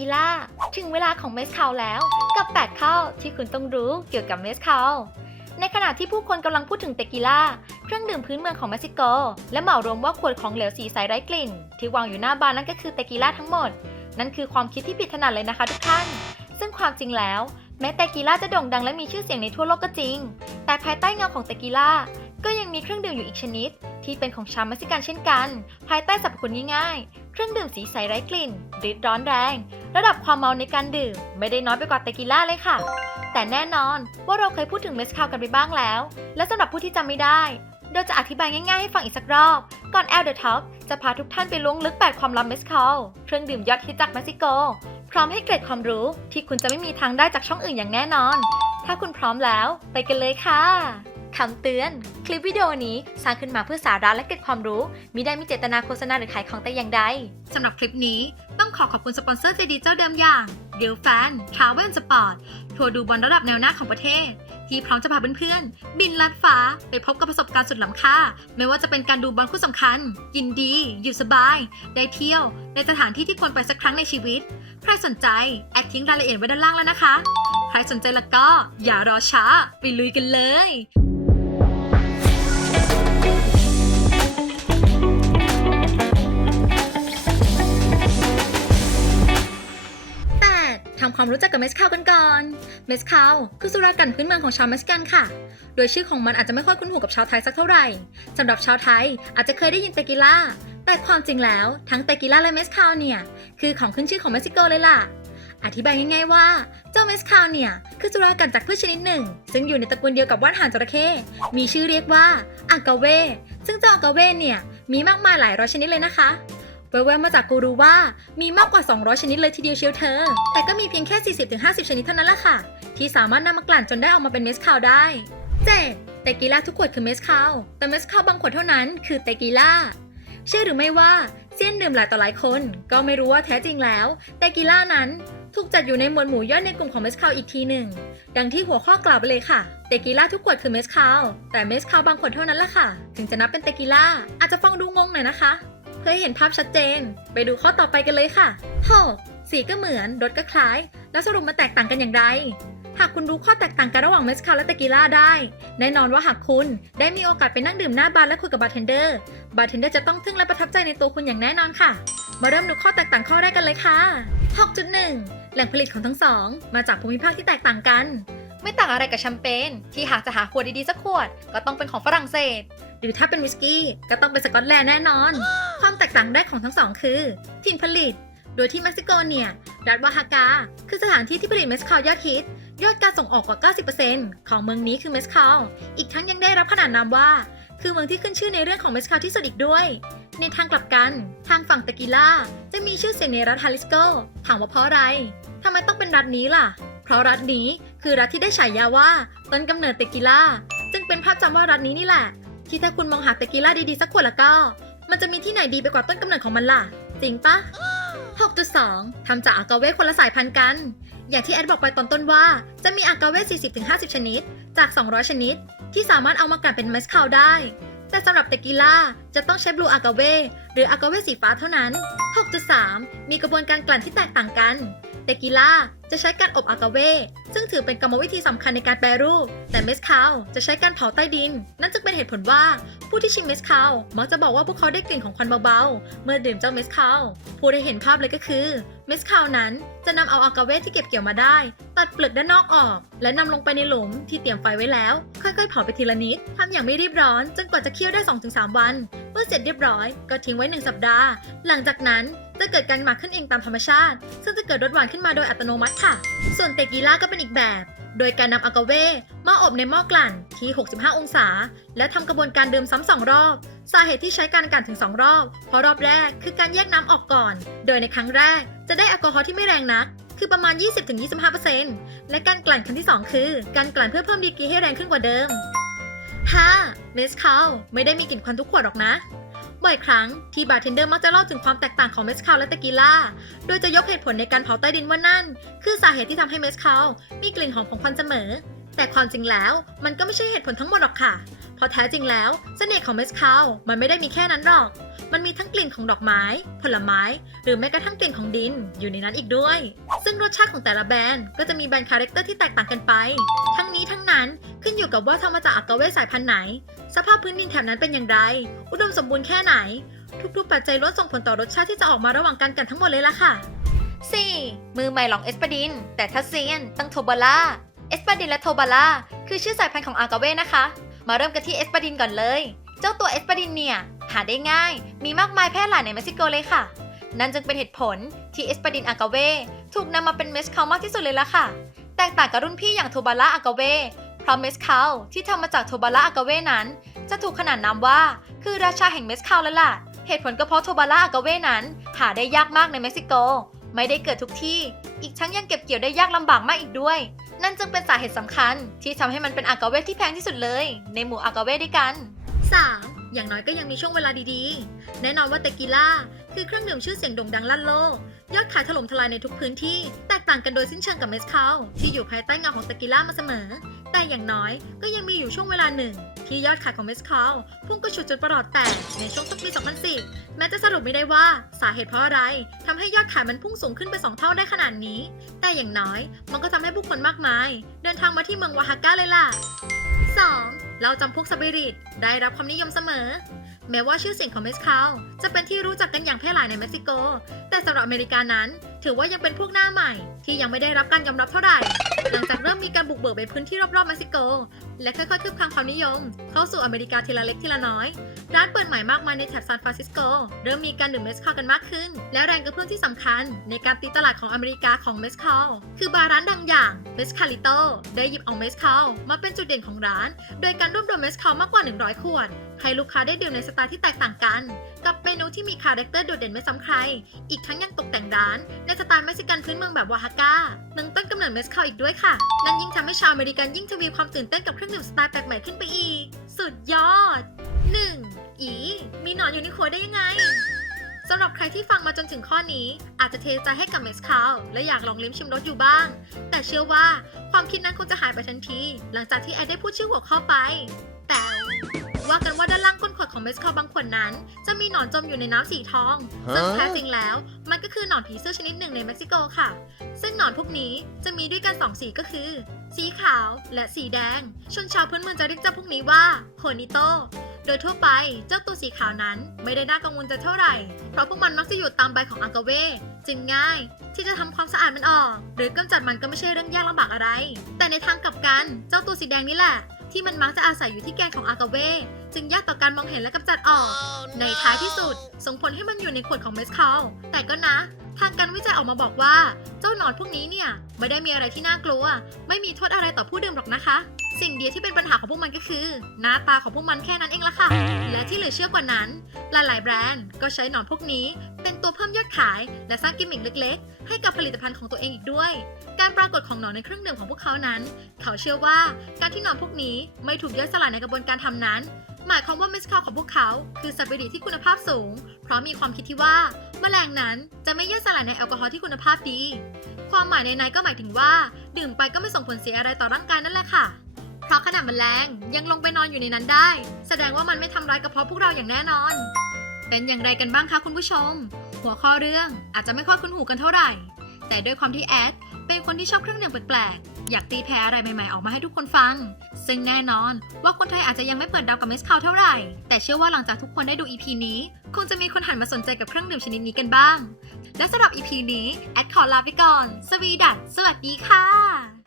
กีล่าถึงเวลาของเมสคาลแล้วกับ8ข้อที่คุณต้องรู้เกี่ยวกับเมสคาลในขณะที่ผู้คนกำลังพูดถึงเตกิล่าเครื่องดื่มพื้นเมืองของเม็กซิโกและเหมารวมว่าขวดของเหลวสีใสไร้กลิ่นที่วางอยู่หน้าบาร์นั่นก็คือเตกิล่าทั้งหมดนั่นคือความคิดที่ผิดถนัดเลยนะคะทุกท่านซึ่งความจริงแล้วแม้เตกิล่าจะโด่งดังและมีชื่อเสียงในทั่วโลกก็จริงแต่ภายใต้เงาของเตกิล่าก็ยังมีเครื่องดื่มอยู่อีกชนิดที่เป็นของชาวเม็กซิกันเช่นกันภายใต้สรรพคุณง่ายๆเครื่องดื่มสีใสไร้กลิ่นฤทธิ์ร้อนแรงระดับความเมาในการดื่มไม่ได้น้อยไปกว่าเตกิล่าเลยค่ะแต่แน่นอนว่าเราเคยพูดถึงเมสคาลกันไปบ้างแล้วและสำหรับผู้ที่จำไม่ได้เราจะอธิบายง่ายๆให้ฟังอีกสักรอบก่อน The Top จะพาทุกท่านไปล้วงลึก8ความลับเมสคาลเครื่องดื่มยอดฮิตจากเม็กซิโกพร้อมให้เกร็ดความรู้ที่คุณจะไม่มีทางได้จากช่องอื่นอย่างแน่นอนถ้าคุณพร้อมแล้วไปกันเลยค่ะคำเตือนคลิปวิดีโอนี้สร้างขึ้นมาเพื่อสาระและเกร็ดความรู้มิได้มีเจตนาโฆษณาหรือขายของแต่อย่างใดสำหรับคลิปนี้ต้องขอบคุณสปอนเซอร์ใจดีเจ้าเดิมอย่าง Deal Fan Travel Sport ทัวร์ดูบอลระดับแนวหน้าของประเทศที่พร้อมจะพาเพื่อนๆบินลัดฟ้าไปพบกับประสบการณ์สุดล้ำค่าไม่ว่าจะเป็นการดูบอลคู่สำคัญยินดีอยู่สบายได้เที่ยวในสถานที่ที่ควรไปสักครั้งในชีวิตใครสนใจแอดทิ้งรายละเอียดไว้ด้านล่างแล้วนะคะใครสนใจแล้วก็อย่ารอช้าไปลุยกันเลยทำความรู้จักกับเมสคาลกันก่อนเมสคาลคือสุรากันพื้นเมืองของชาวเม็กซิกันค่ะโดยชื่อของมันอาจจะไม่ค่อยคุ้นหูกับชาวไทยสักเท่าไหร่สำหรับชาวไทยอาจจะเคยได้ยินเตกิล่าแต่ความจริงแล้วทั้งเตกิล่าและเมสคาลเนี่ยคือของขึ้นชื่อของเม็กซิโกเลยล่ะอธิบายง่ายๆว่าเจ้าเมสคาลเนี่ยคือสุรากันจากพืชชนิดหนึ่งซึ่งอยู่ในตระกูลเดียวกับว่านหางจระเข้มีชื่อเรียกว่าอากาเวซึ่งเจ้าอากาเวเนี่ยมีมากมายหลายร้อยชนิดเลยนะคะแววๆมาจากกูรูว่ามีมากกว่า200ชนิดเลยทีเดียวเชียวเธอแต่ก็มีเพียงแค่ 40-50 ชนิดเท่านั้นแหละค่ะที่สามารถนำมากลั่นจนได้ออกมาเป็นเมสคาลได้7เตกิล่าทุกขวดคือเมสคาลแต่เมสคาลบางขวดเท่านั้นคือเตกิล่าเชื่อหรือไม่ว่าเซียนดื่มหลายต่อหลายคนก็ไม่รู้ว่าแท้จริงแล้วเตกิล่านั้นถูกจัดอยู่ในหมวดหมู่ย่อยในกลุ่มของเมสคาลอีกทีหนึ่งดังที่หัวข้อกล่าวไปเลยค่ะเตกิล่าทุกขวดคือเมสคาลแต่เมสคาลบางขวดเท่านั้นแหละค่ะถึงจะนับเป็นเตกิล่าอาจจะฟังดูงงหน่อยนะคะเพื่อให้เห็นภาพชัดเจนไปดูข้อต่อไปกันเลยค่ะ6สีก็เหมือนรสก็คล้ายแล้วสรุปมาแตกต่างกันอย่างไรหากคุณรู้ข้อแตกต่างกันระหว่างเมสคาลและเตกิล่าได้แน่นอนว่าหากคุณได้มีโอกาสไปนั่งดื่มหน้าบาร์และคุยกับบาร์เทนเดอร์จะต้องทึ่งและประทับใจในตัวคุณอย่างแน่นอนค่ะมาเริ่มดูข้อแตกต่างข้อแรกกันเลยค่ะ 6.1 แหล่งผลิตของทั้งสองมาจากภูมิภาคที่แตกต่างกันไม่ต่างอะไรกับแชมเปญที่หากจะหาขวดดีๆสักขวดก็ต้องเป็นของฝรั่งเศสหรือถ้าเป็นวิสกี้ก็ต้องเป็นสกอตแลนด์แน่นอนความแตกต่างแรกของทั้งสองคือถิ่นผลิตโดยที่เม็กซิโกเนี่ยรัฐวาฮากาคือสถานที่ที่ผลิตเมสคาลยอดฮิตยอดการส่งออกกว่า 90% ของเมืองนี้คือเมสคาลอีกทั้งยังได้รับขนานนามว่าคือเมืองที่ขึ้นชื่อในเรื่องของเมสคาลที่สุดอีกด้วยในทางกลับกันทางฝั่งเตกิล่าจะมีชื่อเสียงในรัฐฮาลิสโกถามว่าเพราะอะไรทำไมต้องเป็นรัฐนี้ล่ะเพราะรัฐนี้คือรัฐที่ได้ฉายาว่าต้นกำเนิดเตกิล่าจึงเป็นภาพจำว่ารัฐนี้นี่แหละที่ถ้าคุณมองหาเตกิล่าดีๆสักขวดแล้วก็มันจะมีที่ไหนดีไปกว่าต้นกำเนิดของมันล่ะจริงปะ 6.2 ทำจากอากาเวคนละสายพันธุ์กันอย่างที่แอดบอกไปตอนต้นว่าจะมีอากาเว 40-50 ชนิดจาก 200 ชนิดที่สามารถเอามากลั่นเป็นเมสคาลได้แต่สำหรับเตกิล่าจะต้องใช้บลูอากาเวหรืออากาเวสีฟ้าเท่านั้น 6.3 มีกระบวนการกลั่นที่แตกต่างกันเตกิล่าจะใช้การอบอากาเวซึ่งถือเป็นกรรมวิธีสำคัญในการแปรรูปแต่เมสคาลจะใช้การเผาใต้ดินนั่นจึงเป็นเหตุผลว่าผู้ที่ชิมเมสคาลมักจะบอกว่าพวกเขาได้กลิ่นของควันเบาๆเมื่อดื่มเจ้าเมสคาลพูดให้เห็นภาพเลยก็คือเมสคาลนั้นจะนำเอาอากาเวที่เก็บเกี่ยวมาได้ตัดเปลือกด้านนอกออกและนำลงไปในหลุมที่เตรียมไฟไว้แล้วค่อยๆเผาไปทีละนิดทำอย่างไม่รีบร้อนจนกว่าจะเคี่ยวได้ 2-3 วันเมื่อเสร็จเรียบร้อยก็ทิ้งไว้1 สัปดาห์หลังจากนั้นจะเกิดการหมักขึ้นเองตามธรรมชาติซึ่งจะเกิดรสหวานขึ้นมาโดยอัตโนมัติค่ะส่วนเตกิล่าก็เป็นอีกแบบโดยการนำอากาเวมาอบในหม้อกลั่นที่ 65 องศาและทำกระบวนการดื่มซ้ำ2 รอบสาเหตุที่ใช้การกลั่นถึง2 รอบเพราะรอบแรกคือการแยกน้ำออกก่อนโดยในครั้งแรกจะได้แอลกอฮอล์ที่ไม่แรงนักคือประมาณ 20-25% และการกลั่นครั้งที่2คือการกลั่นเพื่อเพิ่มดีกรีให้แรงขึ้นกว่าเดิม5เมสคาลไม่ได้มีกลิ่นควันทุกขวดหรอกนะบ่อยครั้งที่บาร์เทนเดอร์มักจะเล่าถึงความแตกต่างของเมสคาลและเตกิล่าโดยจะยกเหตุผลในการเผาใต้ดินว่านั่นคือสาเหตุที่ทำให้เมสคาลมีกลิ่นหอมของควันเสมอแต่ความจริงแล้วมันก็ไม่ใช่เหตุผลทั้งหมดหรอกค่ะเพราะแท้จริงแล้วเสน่ห์ของเมสคาลมันไม่ได้มีแค่นั้นหรอก มันมีทั้งกลิ่นของดอกไม้ ผลไม้ หรือแม้กระทั่งกลิ่นของดินอยู่ในนั้นอีกด้วย ซึ่งรสชาติของแต่ละแบรนด์ก็จะมีแบรนด์คาแรคเตอร์ที่แตกต่างกันไป ทั้งนี้ทั้งนั้นขึ้นอยู่กับว่าทำมาจากอากาเวสายพันธุ์ไหน สภาพพื้นดินแถบนั้นเป็นอย่างไร อุดมสมบูรณ์แค่ไหน ทุกๆปัจจัยล้วนส่งผลต่อรสชาติที่จะออกมาระหว่างกันทั้งหมดเลยล่ะค่ะ 4. มือใหม่ลองเอสปาดินแต่ถ้าเซียนต้องโทบาร่าเอสปาดินและโทบาร่าคือชื่อสายพันธุ์ของอากาเวนะคะมาเริ่มกันที่เอสปาดินก่อนเลยเจ้าตัวเอสปาดินเนี่ยหาได้ง่ายมีมากมายแพร่หลายในเม็กซิโกเลยค่ะนั่นจึงเป็นเหตุผลที่เอสปาดินอากาเวถูกนำมาเป็นเมสคาลมากที่สุดเลยล่ะค่ะแตกต่างกับรุ่นพี่อย่างโทบาร่าอากาเวเพราะเมสคาลที่ทำมาจากโทบาร่าอากาเวนั้นจะถูกขนานนามว่าคือราชาแห่งเมสคาลแล้วล่ะเหตุผลก็เพราะโทบาร่าอากาเวนั้นหาได้ยากมากในเม็กซิโกไม่ได้เกิดทุกที่อีกทั้งยังเก็บเกี่ยวได้ยากลำบากมากอีกด้วยนั่นจึงเป็นสาเหตุสำคัญที่ทำให้มันเป็นอากาเวที่แพงที่สุดเลยในหมู่อากาเวด้วยกัน 3. อย่างน้อยก็ยังมีช่วงเวลาดีๆแน่นอนว่าเตกิล่าคือเครื่องดื่มชื่อเสียงโด่งดังลั่นโลกยอดขายถล่มทลายในทุกพื้นที่แตกต่างกันโดยสิ้นเชิงกับเมสคาลที่อยู่ภายใต้เงาของเตกิล่ามาเสมอแต่อย่างน้อยก็ยังมีอยู่ช่วงเวลาหนึ่งที่ยอดขายของเมสคาลพุ่งกระฉูดจนประหลอดแตกในช่วงต้นปี 2010 แม้จะสรุปไม่ได้ว่าสาเหตุเพราะอะไรทำให้ยอดขายมันพุ่งสูงขึ้นไป2 เท่าได้ขนาดนี้แต่อย่างน้อยมันก็ทำให้ผู้คนมากมายเดินทางมาที่เมืองวาฮาก้าเลยล่ะ 2. เราจำพวกสปิริตได้รับความนิยมเสมอแม้ว่าชื่อเสียงของเมสคาลจะเป็นที่รู้จักกันอย่างแพร่หลายในเม็กซิโกแต่สำหรับอเมริกานั้นถือว่ายังเป็นพวกหน้าใหม่ที่ยังไม่ได้รับการยอมรับเท่าไหร่หลังจากเริ่มมีการบุกเบิกไปพื้นที่รอบๆเม็กซิโกและค่อยๆคืบคลานความนิยมเข้าสู่อเมริกาทีละเล็กทีละน้อยร้านเปิดใหม่มากมายในแถบซานฟรานซิสโกเริ่มมีการดื่มเมสคาลกันมากขึ้นและแรงกระเพื่อมที่สำคัญในการตีตลาดของอเมริกาของเมสคาลคือบาร์ร้านดังอย่างเมสคาลิโตได้หยิบเอาเมสคาลมาเป็นจุดเด่นของร้านโดยการรวบรวมเมสคาลมากกว่า100 ขวดให้ลูกค้าได้ดื่มในสไตล์ที่แตกต่างกันกับเมนูที่มีคาแรคเตอร์โดดเด่นไม่ซ้ำใครอีกทั้งยังตกแต่งร้านในสไตล์เม็กซิกันพื้นเมืองแบบวาฮาก้าเมืองต้นกำเนิดเมสคาลอีกด้วยค่ะนั่นยิ่งทำให้ชาวอเมริกันยิ่งทวีความตื่นเต้นกับเครื่องดื่มสไตล์แปลกใหม่ขึ้นไปอีกสุดยอด 1. มีหนอนอยู่ในขวดได้ยังไงสำหรับใครที่ฟังมาจนถึงข้อนี้อาจจะเทใจให้กับเมสคาลและอยากลองลิ้มชิมรสอยู่บ้างแต่เชื่อว่าความคิดนั้นคงจะหายไปทันทีหลังจากที่แอดได้พูดชื่อหัวข้อไปแต่ว่ากันว่าด้านล่างก้นขวดของเมสคาลบางขวดนั้นจะมีหนอนจมอยู่ในน้ำสีทองซึ่งแท้จริงแล้วมันก็คือหนอนผีเสื้อชนิดหนึ่งในเม็กซิโกค่ะซึ่งหนอนพวกนี้จะมีด้วยกัน2 สีก็คือสีขาวและสีแดงชนชาวพื้นเมืองจะเรียกเจ้าพวกนี้ว่าโคนิโตโดยทั่วไปเจ้าตัวสีขาวนั้นไม่ได้น่ากังวลใจเท่าไหร่เพราะพวกมันมักจะอยู่ตามใบของอากาเวจึงง่ายที่จะทำความสะอาดมันออกหรือกำจัดมันก็ไม่ใช่เรื่องยากลำบากอะไรแต่ในทางกลับกันเจ้าตัวสีแดงนี่แหละที่มันมักจะอาศัยอยู่ที่แกนของอากาเวจึงยากต่อการมองเห็นและกำจัดออกในท้ายที่สุดส่งผลให้มันอยู่ในขวดของเมสคาลแต่ก็นะทางการวิจัยออกมาบอกว่าเจ้าหนอนพวกนี้เนี่ยไม่ได้มีอะไรที่น่ากลัวไม่มีโทษอะไรต่อผู้ดื่มหรอกนะคะสิ่งเดียวที่เป็นปัญหาของพวกมันก็คือหน้าตาของพวกมันแค่นั้นเองละค่ะและที่เหลือเชื่อกว่านั้นหลายๆแบรนด์ก็ใช้หนอนพวกนี้เป็นตัวเพิ่มยอดขายและสร้างกิมมิคเล็กๆให้กับผลิตภัณฑ์ของตัวเองอีกด้วยการปรากฏของหนอนในเครื่องดื่มของพวกเขานั้นเขาเชื่อว่าการที่หนอนพวกนี้ไม่ถูกย่อยสลายในกระบวนการทำนั้นหมายความว่าเมสคาลของพวกเขาคือสปิริตที่คุณภาพสูงเพราะมีความคิดที่ว่าแมลงนั้นจะไม่ย่อยสลายในแอลกอฮอล์ที่คุณภาพดีความหมายในก็หมายถึงว่าดื่มไปก็ไม่ส่งผลเสียอะไรต่อร่างกายนั่นแหละค่ะเพราะขนาดแมลงยังลงไปนอนอยู่ในนั้นได้แสดงว่ามันไม่ทำร้ายกระเพาะพวกเราอย่างแน่นอนเป็นอย่างไรกันบ้างคะคุณผู้ชมหัวข้อเรื่องอาจจะไม่ค่อยคุ้นหูกันเท่าไหร่แต่ด้วยความที่แอดเป็นคนที่ชอบเครื่องดื่มแปลกๆอยากตีแผ่อะไรใหม่ๆออกมาให้ทุกคนฟังซึ่งแน่นอนว่าคนไทยอาจจะยังไม่เปิดดาวกับเมสคาลเท่าไหร่แต่เชื่อว่าหลังจากทุกคนได้ดู EP นี้คงจะมีคนหันมาสนใจกับเครื่องดื่มชนิดนี้กันบ้างและสำหรับ EP นี้แอดขอลาไปก่อนสวีดัสสวัสดีค่ะ